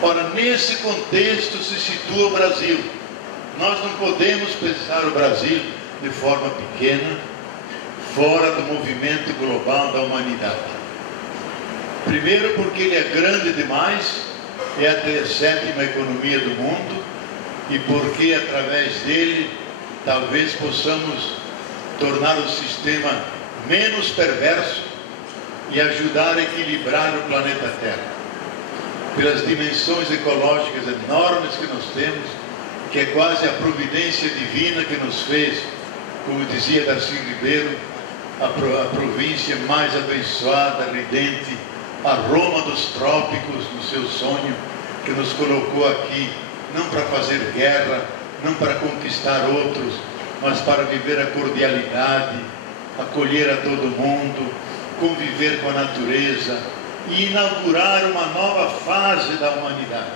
Ora, nesse contexto se situa o Brasil. Nós não podemos pensar o Brasil de forma pequena, fora do movimento global da humanidade. Primeiro porque ele é grande demais, é a sétima economia do mundo, e porque através dele talvez possamos tornar o sistema menos perverso e ajudar a equilibrar o planeta Terra. Pelas dimensões ecológicas enormes que nós temos, que é quase a providência divina que nos fez, como dizia Darcy Ribeiro, a província mais abençoada, ridente, a Roma dos trópicos, no seu sonho, que nos colocou aqui, não para fazer guerra, não para conquistar outros, mas para viver a cordialidade, acolher a todo mundo, conviver com a natureza e inaugurar uma nova fase da humanidade.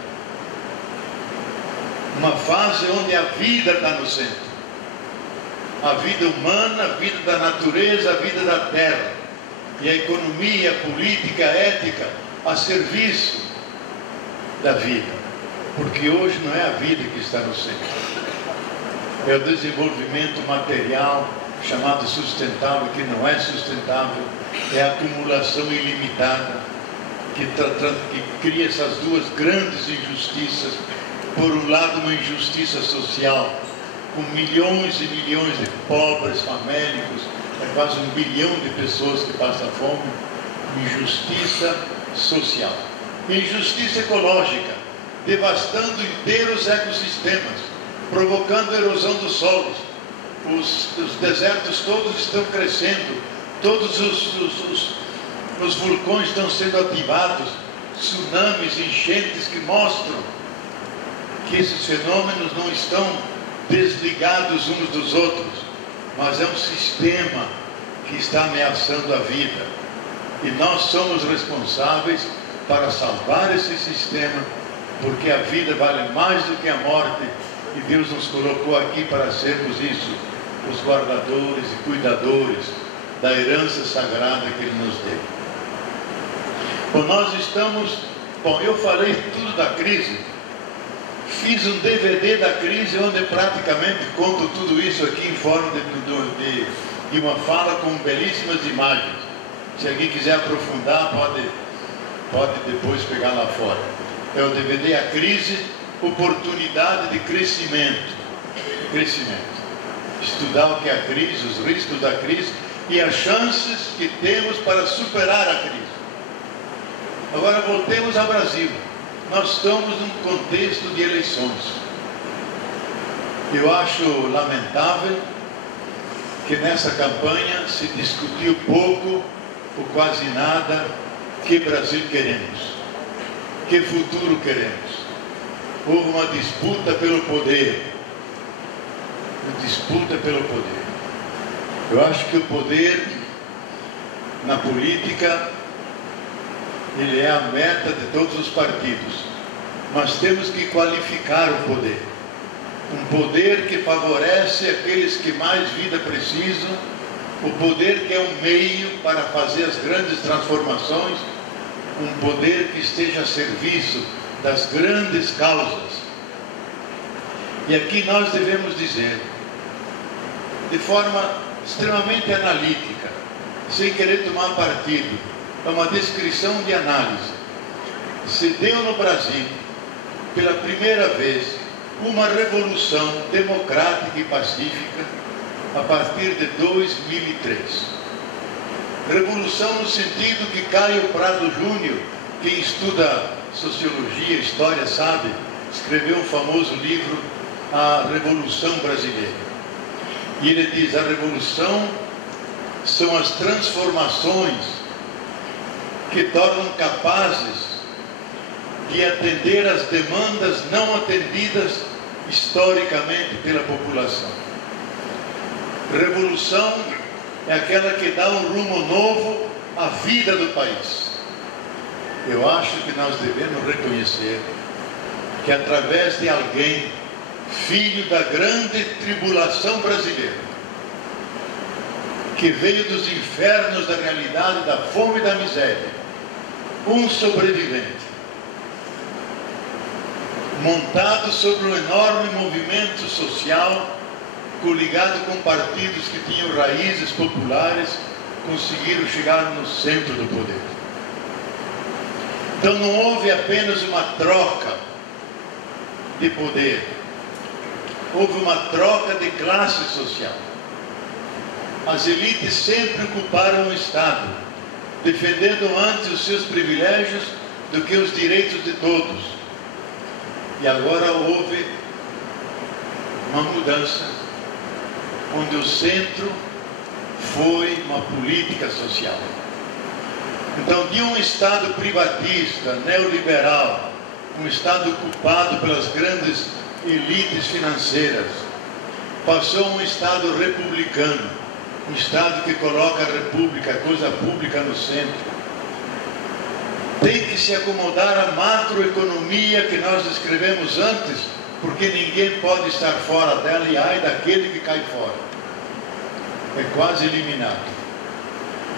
Uma fase onde a vida está no centro. A vida humana, a vida da natureza, a vida da terra. E a economia, a política, a ética a serviço da vida. Porque hoje não é a vida que está no centro. É o desenvolvimento material, chamado sustentável, que não é sustentável. É a acumulação ilimitada, que cria essas duas grandes injustiças. Por um lado, uma injustiça social, com milhões e milhões de pobres, famélicos, é quase 1 bilhão de pessoas que passam fome. Injustiça social. E injustiça ecológica, devastando inteiros ecossistemas, provocando a erosão dos solos. Os desertos todos estão crescendo, todos os vulcões estão sendo ativados, tsunamis, enchentes que mostram que esses fenômenos não estão desligados uns dos outros, mas é um sistema que está ameaçando a vida. E nós somos responsáveis para salvar esse sistema, porque a vida vale mais do que a morte, e Deus nos colocou aqui para sermos isso, os guardadores e cuidadores da herança sagrada que Ele nos deu. Bom, nós estamos... Bom, eu falei tudo da crise, fiz um DVD da crise, onde praticamente conto tudo isso aqui em forma de uma fala com belíssimas imagens. Se alguém quiser aprofundar, pode depois pegar lá fora. É o DVD A Crise, Oportunidade de Crescimento. Estudar o que é a crise, os riscos da crise e as chances que temos para superar a crise. Agora voltemos ao Brasil. Nós estamos num contexto de eleições. Eu acho lamentável que nessa campanha se discutiu pouco ou quase nada que Brasil queremos, que futuro queremos. Houve uma disputa pelo poder. Eu acho que o poder na política, ele é a meta de todos os partidos, mas temos que qualificar o poder. Um poder que favorece aqueles que mais vida precisam, o poder que é um meio para fazer as grandes transformações, um poder que esteja a serviço das grandes causas. E aqui nós devemos dizer, de forma extremamente analítica, sem querer tomar partido, é uma descrição de análise. Se deu no Brasil, pela primeira vez, uma revolução democrática e pacífica a partir de 2003. Revolução no sentido que Caio Prado Júnior, quem estuda sociologia, história, sabe, escreveu um famoso livro, A Revolução Brasileira. E ele diz, a revolução são as transformações que tornam capazes de atender às demandas não atendidas historicamente pela população. Revolução é aquela que dá um rumo novo à vida do país. Eu acho que nós devemos reconhecer que através de alguém, filho da grande tribulação brasileira, que veio dos infernos da realidade, da fome e da miséria, um sobrevivente, montado sobre um enorme movimento social, coligado com partidos que tinham raízes populares, conseguiram chegar no centro do poder. Então não houve apenas uma troca de poder, houve uma troca de classe social. As elites sempre ocuparam o Estado, defendendo antes os seus privilégios do que os direitos de todos. E agora houve uma mudança, onde o centro foi uma política social. Então, de um Estado privatista, neoliberal, um Estado ocupado pelas grandes elites financeiras, passou a um Estado republicano, um Estado que coloca a república, a coisa pública no centro. Tem que se acomodar à macroeconomia que nós descrevemos antes, porque ninguém pode estar fora dela, e ai daquele que cai fora. É quase eliminado.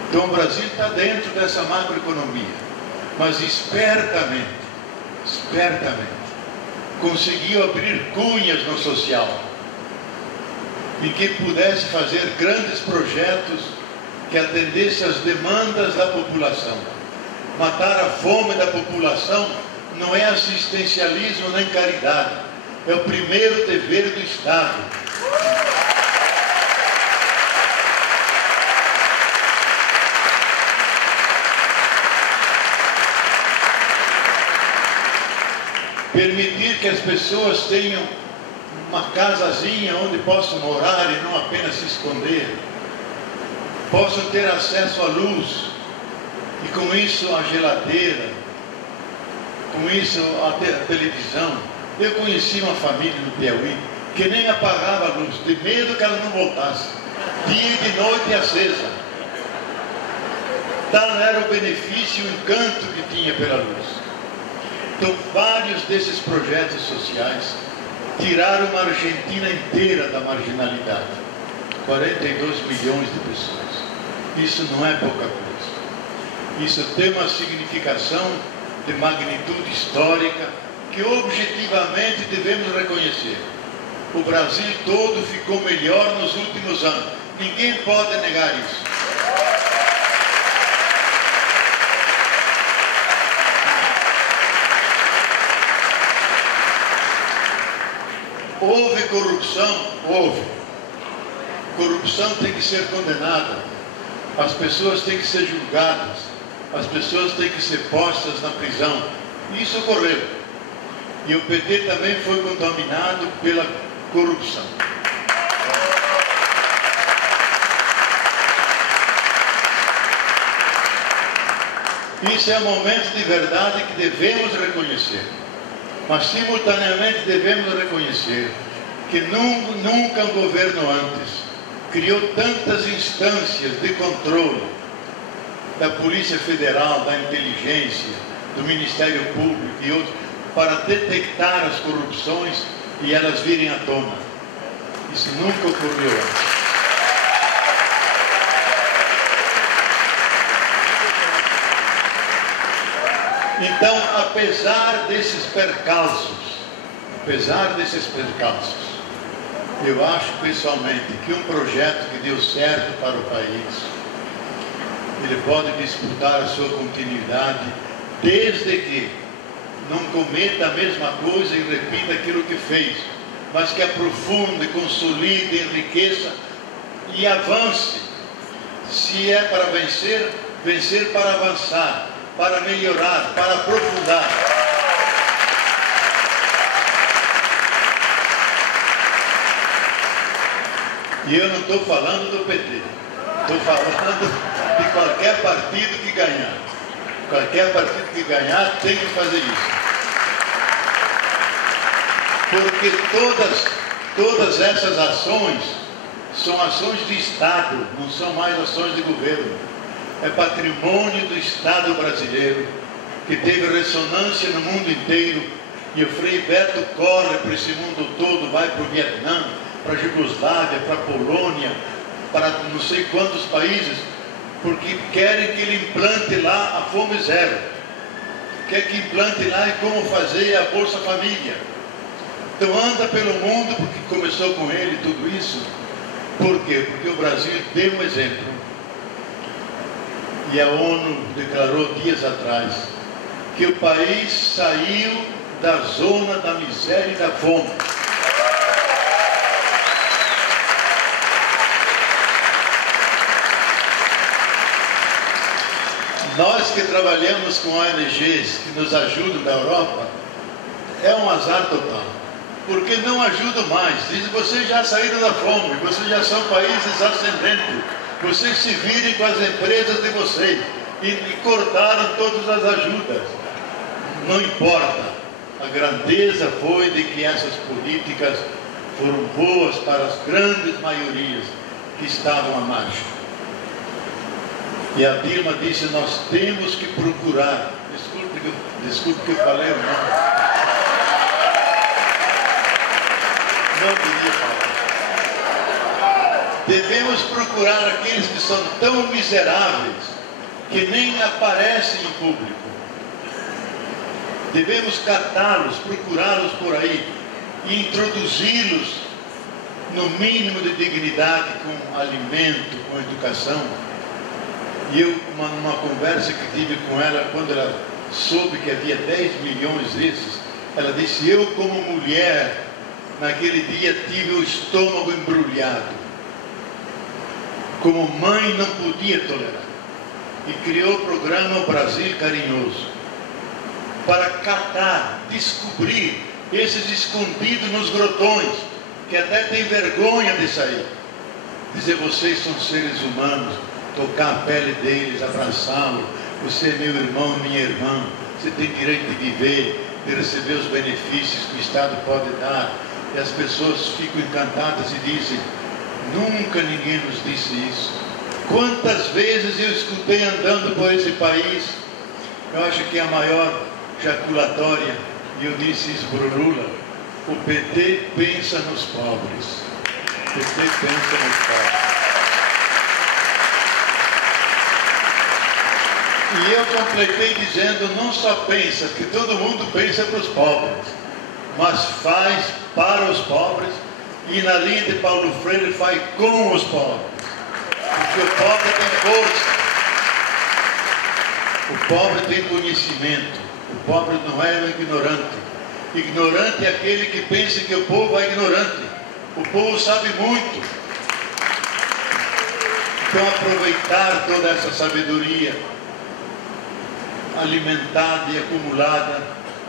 Então o Brasil está dentro dessa macroeconomia, mas espertamente, conseguiu abrir cunhas no social, e que pudesse fazer grandes projetos que atendessem às demandas da população. Matar a fome da população não é assistencialismo nem caridade, é o primeiro dever do Estado. Permitir que as pessoas tenham uma casazinha onde possam morar e não apenas se esconder, possam ter acesso à luz, e com isso a geladeira, com isso a televisão. Eu conheci uma família no Piauí que nem apagava a luz, de medo que ela não voltasse, dia e de noite acesa. Tal era o benefício e o encanto que tinha pela luz. Então, vários desses projetos sociais tiraram uma Argentina inteira da marginalidade. 42 milhões de pessoas. Isso não é pouca coisa. Isso tem uma significação de magnitude histórica que objetivamente devemos reconhecer. O Brasil todo ficou melhor nos últimos anos. Ninguém pode negar isso. Houve corrupção? Houve. Corrupção tem que ser condenada. As pessoas têm que ser julgadas. As pessoas têm que ser postas na prisão. Isso ocorreu. E o PT também foi contaminado pela corrupção. Isso é um momento de verdade que devemos reconhecer. Mas simultaneamente devemos reconhecer que nunca um governo antes criou tantas instâncias de controle da Polícia Federal, da inteligência, do Ministério Público e outros, para detectar as corrupções e elas virem à tona. Isso nunca ocorreu antes. Então, apesar desses percalços, eu acho pessoalmente que um projeto que deu certo para o país, ele pode disputar a sua continuidade, desde que não cometa a mesma coisa e repita aquilo que fez, mas que aprofunde, consolide, enriqueça e avance. Se é para vencer, vencer para avançar, para melhorar, para aprofundar. E eu não estou falando do PT, estou falando de qualquer partido que ganhar. Qualquer partido que ganhar tem que fazer isso. Porque todas essas ações são ações de Estado, não são mais ações de governo. É patrimônio do Estado brasileiro, que teve ressonância no mundo inteiro, e o Frei Beto corre para esse mundo todo, vai para o Vietnã, para a Jugoslávia, para a Polônia, para não sei quantos países, porque querem que ele implante lá a fome zero. quer que implante lá e como fazer a Bolsa Família. Então anda pelo mundo, porque começou com ele tudo isso. Por quê? Porque o Brasil deu um exemplo. E a ONU declarou dias atrás que o país saiu da zona da miséria e da fome. Nós que trabalhamos com ONGs que nos ajudam da Europa, é um azar total, porque não ajudam mais. Dizem, vocês já saíram da fome, vocês já são países ascendentes, vocês se virem com as empresas de vocês, e cortaram todas as ajudas. Não importa, a grandeza foi de que essas políticas foram boas para as grandes maiorias que estavam à margem. E a Dilma disse, nós temos que procurar, desculpe que eu falei o nome, não queria falar. Devemos procurar aqueles que são tão miseráveis que nem aparecem em público. Devemos catá-los, procurá-los por aí e introduzi-los no mínimo de dignidade, com alimento, com educação. E eu, numa conversa que tive com ela, quando ela soube que havia 10 milhões desses, ela disse, eu como mulher, naquele dia tive o estômago embrulhado. Como mãe não podia tolerar. E criou o programa Brasil Carinhoso, para catar, descobrir esses escondidos nos grotões, que até tem vergonha de sair. Dizer, vocês são seres humanos, tocar a pele deles, abraçá-los, você é meu irmão, minha irmã, você tem direito de viver, de receber os benefícios que o Estado pode dar. E as pessoas ficam encantadas e dizem, nunca ninguém nos disse isso. Quantas vezes eu escutei andando por esse país, eu acho que é a maior jaculatória, e eu disse isso para o Lula, o PT pensa nos pobres. O PT pensa nos pobres. E eu completei dizendo, não só pensa, que todo mundo pensa para os pobres, mas faz para os pobres, e na linha de Paulo Freire faz com os pobres. Porque o pobre tem força, o pobre tem conhecimento, o pobre não é um ignorante. Ignorante é aquele que pensa que o povo é ignorante. O povo sabe muito. Então aproveitar toda essa sabedoria alimentada e acumulada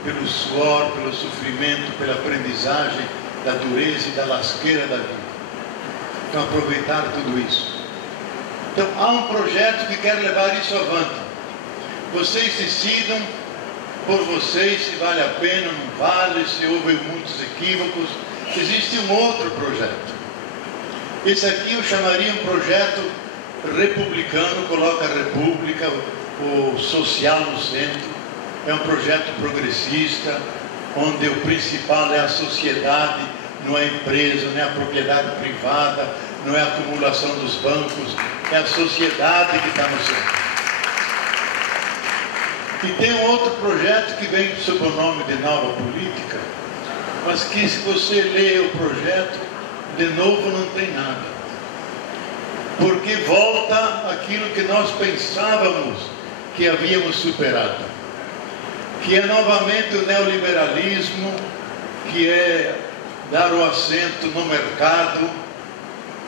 pelo suor, pelo sofrimento, pela aprendizagem da dureza e da lasqueira da vida. Então aproveitar tudo isso. Então há um projeto que quer levar isso avante. Vocês decidam por vocês se vale a pena, não vale, se houve muitos equívocos. Existe um outro projeto. Esse aqui eu chamaria um projeto republicano, coloca a república, o social no centro. É um projeto progressista, onde o principal é a sociedade, não é a empresa, não é a propriedade privada, não é a acumulação dos bancos, é a sociedade que está no centro. E tem um outro projeto que vem sob o nome de Nova Política, mas que, se você ler o projeto, de novo não tem nada. Porque volta aquilo que nós pensávamos que havíamos superado, que é novamente o neoliberalismo, que é dar o assento no mercado,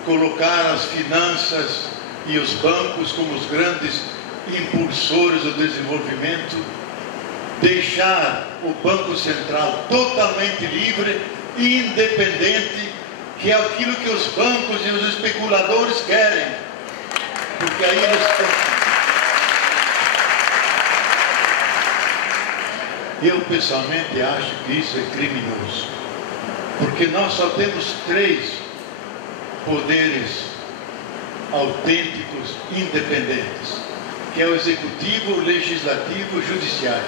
colocar as finanças e os bancos como os grandes impulsores do desenvolvimento, deixar o Banco Central totalmente livre e independente, que é aquilo que os bancos e os especuladores querem, porque aí eles... Eu pessoalmente acho que isso é criminoso, porque nós só temos 3 poderes autênticos, independentes, que é o executivo, o legislativo e o judiciário.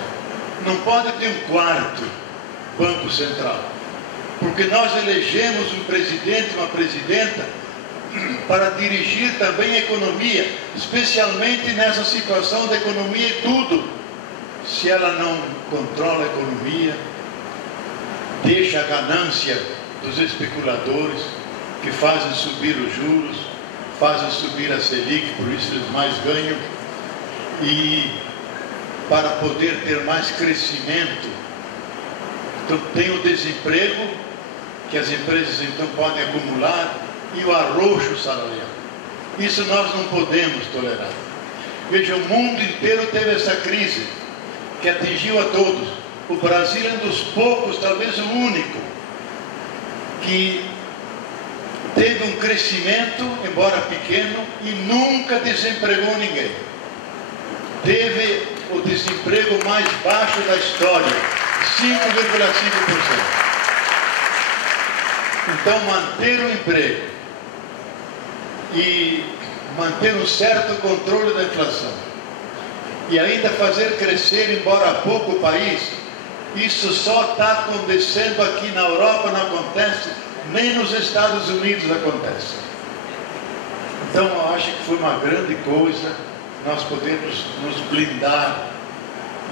Não pode ter um 4º Banco Central, porque nós elegemos um presidente, uma presidenta, para dirigir também a economia, especialmente nessa situação da economia e tudo. se ela não controla a economia, deixa a ganância dos especuladores que fazem subir os juros, fazem subir a Selic, por isso eles mais ganham, e para poder ter mais crescimento, então tem o desemprego, que as empresas então podem acumular, e o arroxo salarial. Isso nós não podemos tolerar. Veja, o mundo inteiro teve essa crise, que atingiu a todos. O Brasil é um dos poucos, talvez o único, que teve um crescimento, embora pequeno, e nunca desempregou ninguém. Teve o desemprego mais baixo da história, 5,5%. Então, manter o emprego e manter um certo controle da inflação e ainda fazer crescer, embora pouco, o país, isso só está acontecendo aqui na Europa, não acontece, nem nos Estados Unidos acontece. Então, eu acho que foi uma grande coisa nós podemos nos blindar,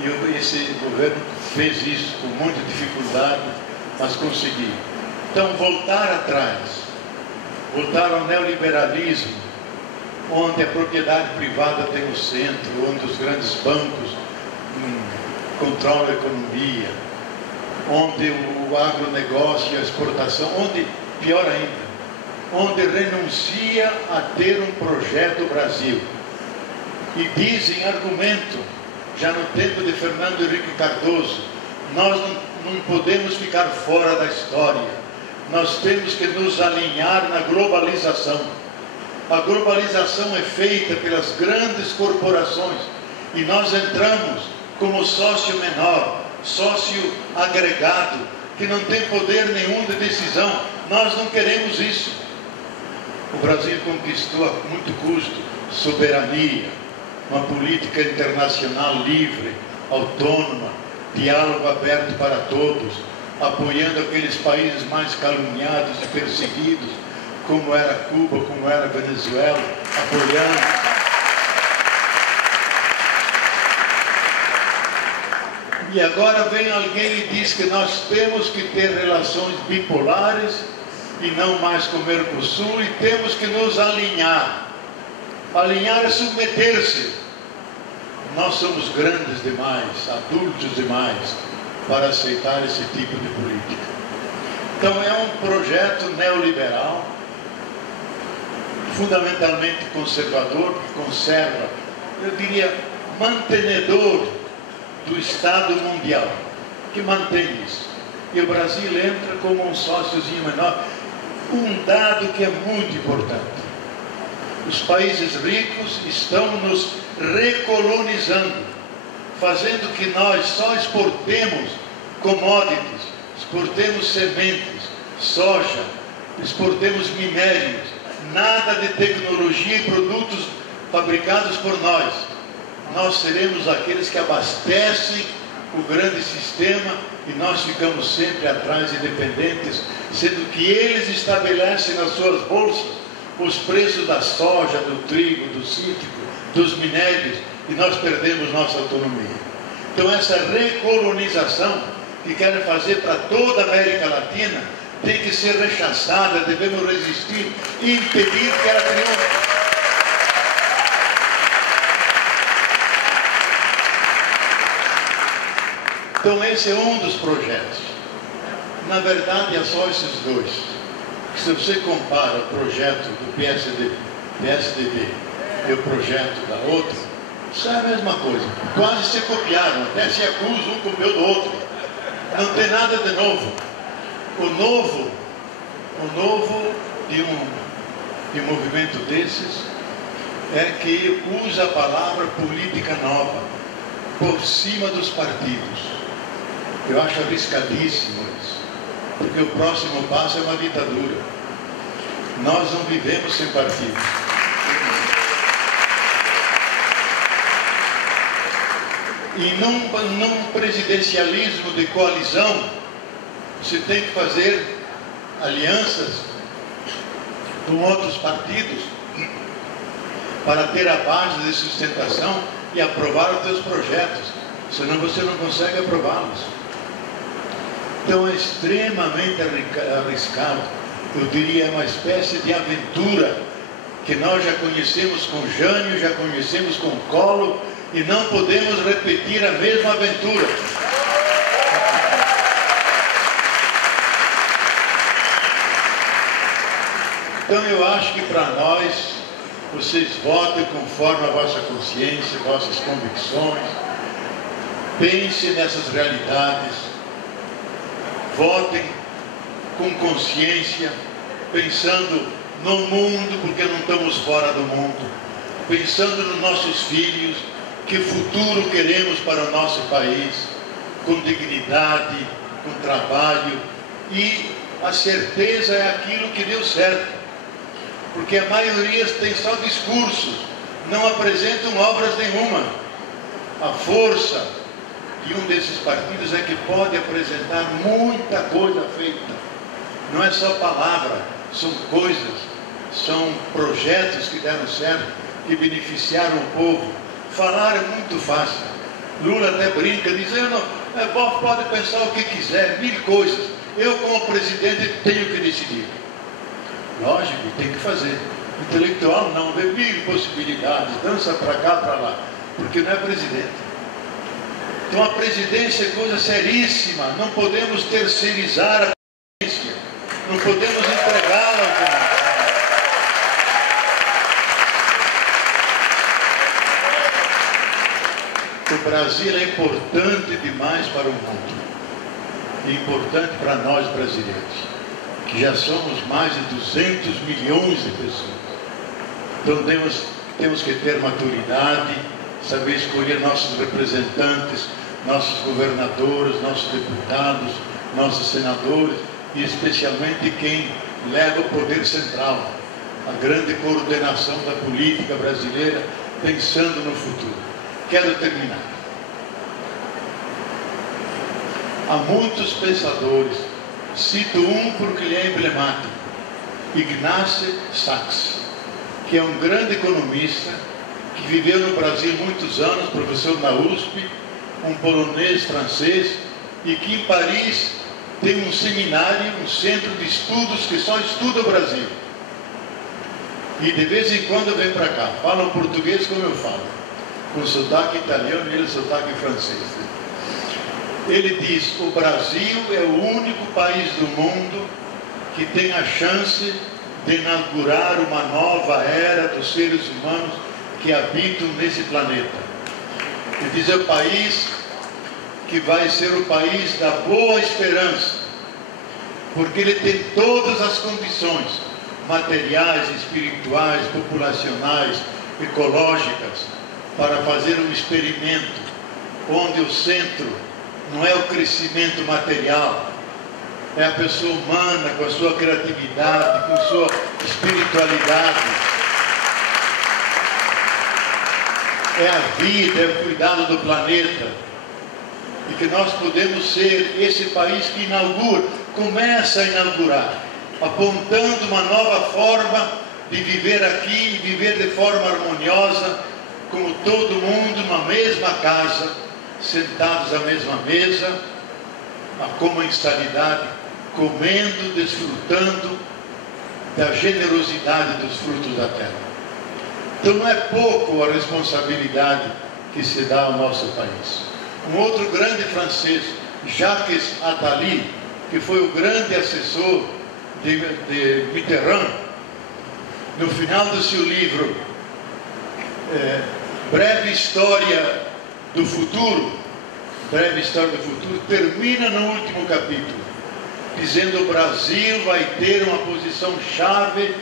e esse governo fez isso com muita dificuldade, mas conseguiu. Então, voltar atrás, voltar ao neoliberalismo, onde a propriedade privada tem o centro, onde os grandes bancos controlam a economia, onde o agronegócio e a exportação, onde, pior ainda, onde renuncia a ter um projeto Brasil. E dizem, argumento, já no tempo de Fernando Henrique Cardoso, nós não podemos ficar fora da história, nós temos que nos alinhar na globalização. A globalização é feita pelas grandes corporações e nós entramos como sócio menor, sócio agregado, que não tem poder nenhum de decisão. Nós não queremos isso. O Brasil conquistou a muito custo soberania, uma política internacional livre, autônoma, diálogo aberto para todos, apoiando aqueles países mais caluniados e perseguidos, como era Cuba, como era Venezuela, apoiando. E agora vem alguém e diz que nós temos que ter relações bipolares e não mais com o Mercosul, e temos que nos alinhar. Alinhar é submeter-se. Nós somos grandes demais, adultos demais, para aceitar esse tipo de política. Então é um projeto neoliberal, fundamentalmente conservador, que conserva, eu diria, mantenedor do Estado mundial, que mantém isso. E o Brasil entra como um sóciozinho menor. Um dado que é muito importante: os países ricos estão nos recolonizando, fazendo que nós só exportemos commodities, exportemos sementes, soja, exportemos minérios, nada de tecnologia e produtos fabricados por nós. Nós seremos aqueles que abastecem o grande sistema e nós ficamos sempre atrás e dependentes, sendo que eles estabelecem nas suas bolsas os preços da soja, do trigo, do cítrico, dos minérios, e nós perdemos nossa autonomia. Então essa recolonização que querem fazer para toda a América Latina tem que ser rechaçada, devemos resistir e impedir que ela triunfe. Então esse é um dos projetos. Na verdade é só esses dois. Se você compara o projeto do PSDB e o projeto da outra, isso é a mesma coisa. Quase se copiaram, até se acusam, um copiou do outro. Não tem nada de novo. O novo de um movimento desses é que usa a palavra política nova por cima dos partidos. Eu acho arriscadíssimo isso, porque o próximo passo é uma ditadura. Nós não vivemos sem partidos. E num presidencialismo de coalizão, você tem que fazer alianças com outros partidos para ter a base de sustentação e aprovar os seus projetos. senão você não consegue aprová-los. Então é extremamente arriscado, eu diria, é uma espécie de aventura que nós já conhecemos com Jânio, já conhecemos com Collor, e não podemos repetir a mesma aventura. Então eu acho que para nós, vocês votem conforme a vossa consciência, vossas convicções, pensem nessas realidades, votem com consciência, pensando no mundo, porque não estamos fora do mundo, pensando nos nossos filhos, que futuro queremos para o nosso país, com dignidade, com trabalho, e a certeza é aquilo que deu certo, porque a maioria tem só discursos, não apresentam obras nenhuma. A força de um desses partidos é que pode apresentar muita coisa feita, não é só palavra, são coisas, são projetos que deram certo, que beneficiaram o povo. Falar é muito fácil. Lula até brinca, dizendo, pode pensar o que quiser, 1000 coisas. Eu, como presidente, tenho que decidir. Lógico, tem que fazer. Intelectual não, vê 1000 possibilidades, dança para cá, para lá, porque não é presidente. Então a presidência é coisa seríssima, não podemos terceirizar a presidência, não podemos entregá-la ao governo. O Brasil é importante demais para o mundo, é importante para nós brasileiros, que já somos mais de 200 milhões de pessoas. Então temos que ter maturidade, saber escolher nossos representantes, nossos governadores, nossos deputados, nossos senadores, e especialmente quem leva o poder central, a grande coordenação da política brasileira, pensando no futuro. Quero terminar. Há muitos pensadores, cito um porque ele é emblemático, Ignaz Sachs, que é um grande economista, que viveu no Brasil muitos anos, professor na USP, um polonês francês, e que em Paris tem um seminário, um centro de estudos que só estuda o Brasil. E de vez em quando vem para cá, fala o português como eu falo, com sotaque italiano e ele sotaque francês. Ele diz, o Brasil é o único país do mundo que tem a chance de inaugurar uma nova era dos seres humanos que habitam nesse planeta. Ele diz, é o país que vai ser o país da boa esperança, porque ele tem todas as condições materiais, espirituais, populacionais, ecológicas, para fazer um experimento onde o centro não é o crescimento material, é a pessoa humana com a sua criatividade, com a sua espiritualidade, é a vida, é o cuidado do planeta, e que nós podemos ser esse país que inaugura, começa a inaugurar, apontando uma nova forma de viver aqui e viver de forma harmoniosa, como todo mundo numa mesma casa, sentados à mesma mesa, a comensalidade, comendo, desfrutando da generosidade dos frutos da terra. Então não é pouco a responsabilidade que se dá ao nosso país. Um outro grande francês, Jacques Attali, que foi o grande assessor de Mitterrand, no final do seu livro Breve História do Futuro, termina no último capítulo, dizendo que o Brasil vai ter uma posição chave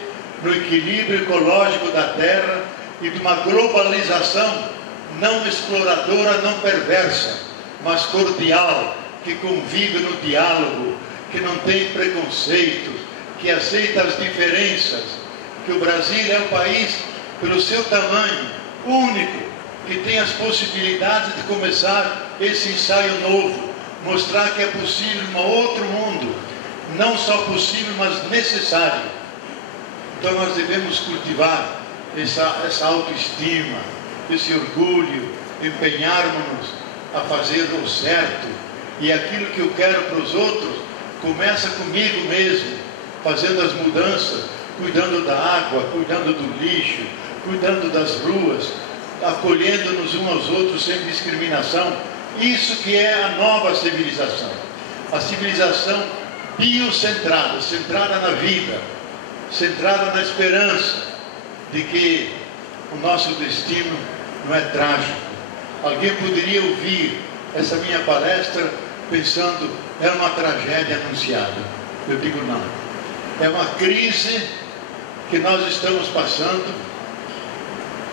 no equilíbrio ecológico da terra e de uma globalização não exploradora, não perversa, mas cordial, que convive no diálogo, que não tem preconceitos, que aceita as diferenças, que o Brasil é um país, pelo seu tamanho, único, que tem as possibilidades de começar esse ensaio novo, mostrar que é possível um outro mundo, não só possível, mas necessário. Então nós devemos cultivar essa autoestima, esse orgulho, empenharmos-nos a fazer o certo, e aquilo que eu quero para os outros começa comigo mesmo, fazendo as mudanças, cuidando da água, cuidando do lixo, cuidando das ruas, acolhendo-nos uns aos outros sem discriminação. Isso que é a nova civilização, a civilização biocentrada, centrada na vida, centrada na esperança de que o nosso destino não é trágico. Alguém poderia ouvir essa minha palestra pensando, é uma tragédia anunciada. Eu digo não, é uma crise que nós estamos passando,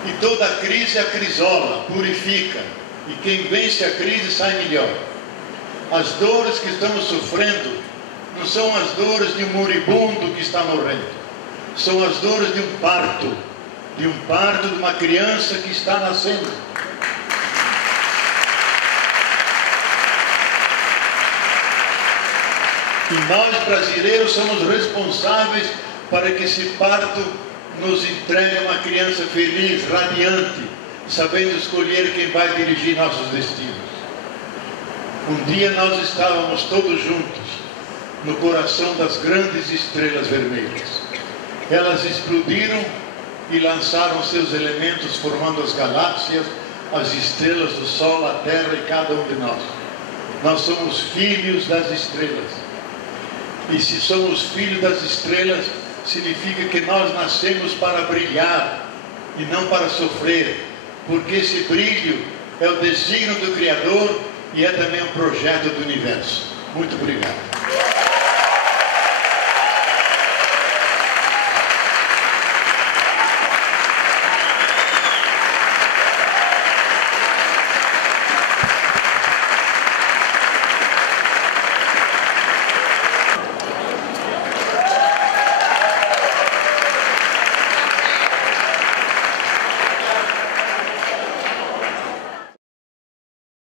e toda crise é a crisola, purifica, e quem vence a crise sai melhor. As dores que estamos sofrendo não são as dores de um moribundo que está morrendo, são as dores de um parto de uma criança que está nascendo. E nós brasileiros somos responsáveis para que esse parto nos entregue uma criança feliz, radiante, sabendo escolher quem vai dirigir nossos destinos. Um dia nós estávamos todos juntos no coração das grandes estrelas vermelhas. Elas explodiram e lançaram seus elementos, formando as galáxias, as estrelas do Sol, a Terra e cada um de nós. Nós somos filhos das estrelas. E se somos filhos das estrelas, significa que nós nascemos para brilhar e não para sofrer, porque esse brilho é o desígnio do Criador e é também um projeto do universo. Muito obrigado.